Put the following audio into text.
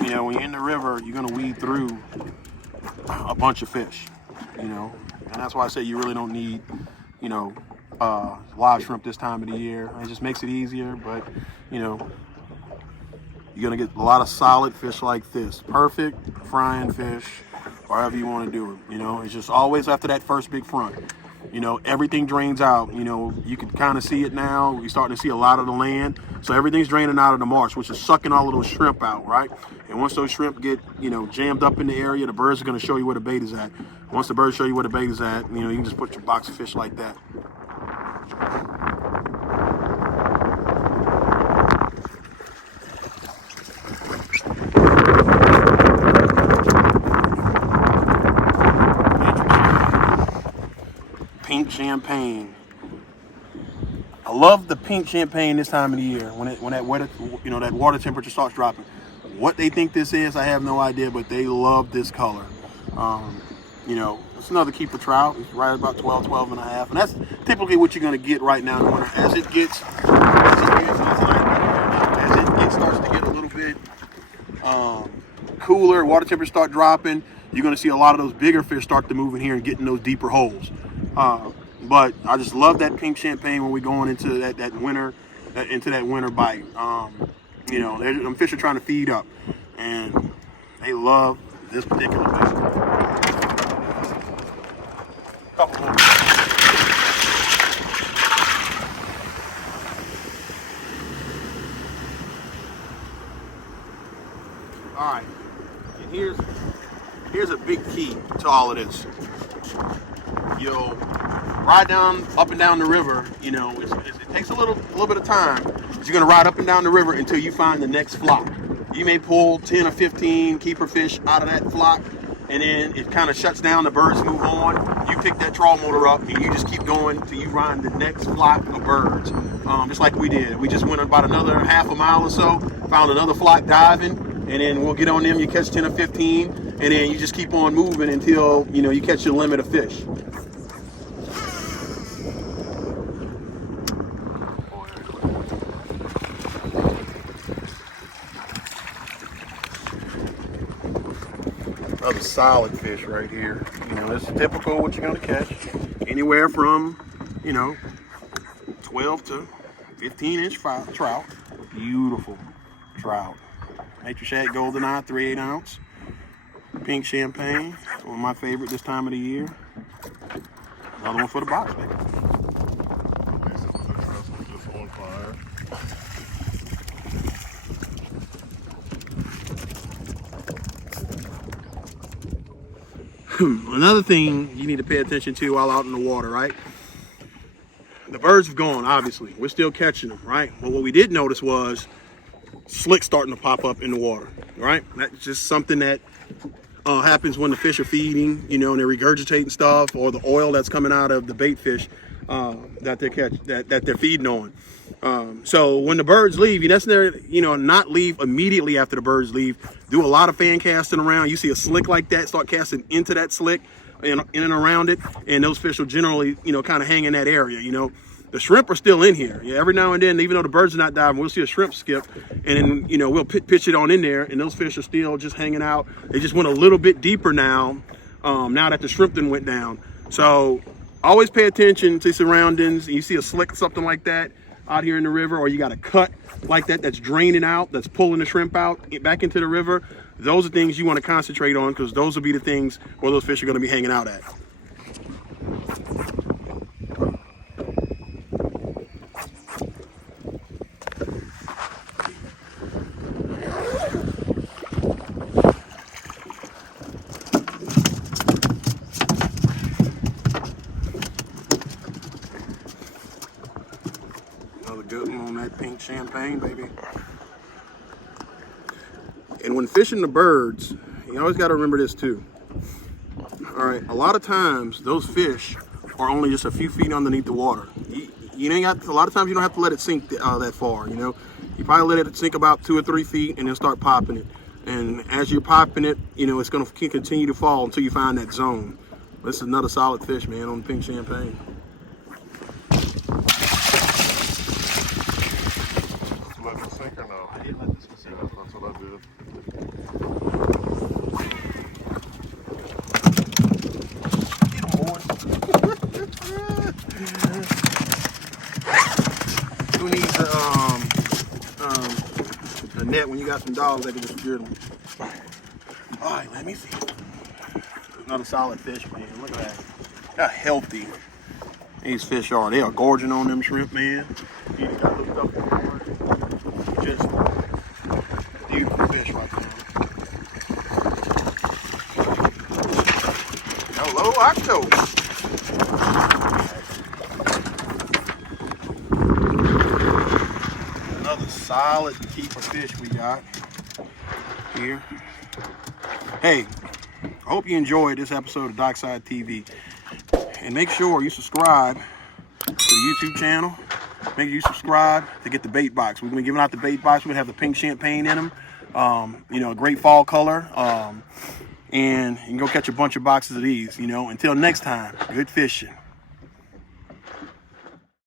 You know, when you're in the river, you're gonna weed through a bunch of fish, you know, and that's why I say you really don't need, you know, live shrimp this time of the year. It just makes it easier, but, you know, you're gonna get a lot of solid fish like this. Perfect frying fish, or however you want to do it. You know, it's just always after that first big front. You know, everything drains out. You know, you can kind of see it now. We're starting to see a lot of the land. So everything's draining out of the marsh, which is sucking all of those shrimp out, right? And once those shrimp get, you know, jammed up in the area, the birds are going to show you where the bait is at. Once the birds show you where the bait is at, you know, you can just put your box of fish like that. Pink champagne. I love the pink champagne this time of the year when that weather, you know, that water temperature starts dropping. What they think this is, I have no idea, but they love this color. You know, it's another keeper trout. It's right about 12 and a half, and that's typically what you're going to get right now in the winter. As it starts to get a little bit cooler, water temperature start dropping, you're going to see a lot of those bigger fish start to move in here and get in those deeper holes. But I just love that pink champagne when we're going into that winter bite. You know, them fish are trying to feed up, and they love this particular fish. Couple more. All right, and here's a big key to all of this. You'll ride up and down the river. You know, it takes a little bit of time. But you're gonna ride up and down the river until you find the next flock. You may pull 10 or 15 keeper fish out of that flock, and then it kind of shuts down. The birds move on. You pick that trawl motor up, and you just keep going till you find the next flock of birds. Just like we did. We just went about another half a mile or so, found another flock diving, and then we'll get on them. You catch 10 or 15, and then you just keep on moving until, you know, you catch your limit of fish. Another solid fish right here. You know, this is typical what you're gonna catch. Anywhere from, you know, 12 to 15-inch trout. Beautiful trout. Nature Shad-Golden 3/8 ounce. Pink champagne, one of my favorite this time of the year. Another one for the box, baby. Another thing you need to pay attention to while out in the water, right? The birds have gone, obviously. We're still catching them, right? But what we did notice was slicks starting to pop up in the water, right? That's just something that happens when the fish are feeding, you know, and they're regurgitating stuff, or the oil that's coming out of the bait fish that they're feeding on. So when the birds leave, you necessarily, you know, not leave immediately after the birds leave. Do a lot of fan casting around. You see a slick like that, start casting into that slick and in and around it, and those fish will generally, you know, kind of hang in that area. You know, the shrimp are still in here. Yeah, every now and then, even though the birds are not diving, we'll see a shrimp skip, and then, you know, we'll pitch it on in there, and those fish are still just hanging out. They just went a little bit deeper now, now that the shrimp then went down. So always pay attention to surroundings. You see a slick, something like that, out here in the river, or you got a cut like that that's draining out, that's pulling the shrimp out back into the river, those are things you want to concentrate on, because those will be the things where those fish are going to be hanging out at. Another good one on that pink champagne, baby. And when fishing the birds, you always got to remember this too. All right, a lot of times those fish are only just a few feet underneath the water. You ain't got, a lot of times you don't have to let it sink that far, you know. You probably let it sink about 2 or 3 feet and then start popping it. And as you're popping it, you know, it's going to continue to fall until you find that zone. This is another solid fish, man, on the pink champagne. Let it sink or no? I didn't let this one sink. That's what I did. Who needs a net when you got some dogs that can just secure them? All right, let me see. Another solid fish, man. Look at that. How healthy these fish are. They are gorging on them shrimp, man. You got hooked up on just beautiful fish right now. Hello, October. Another solid keeper fish we got here. Hey, I hope you enjoyed this episode of DokcSide TV. And make sure you subscribe to the YouTube channel. Make sure you subscribe to get the bait box. We're going to be giving out the bait box. We're going to have the pink champagne in them. You know, a great fall color. And you can go catch a bunch of boxes of these, you know. Until next time, good fishing.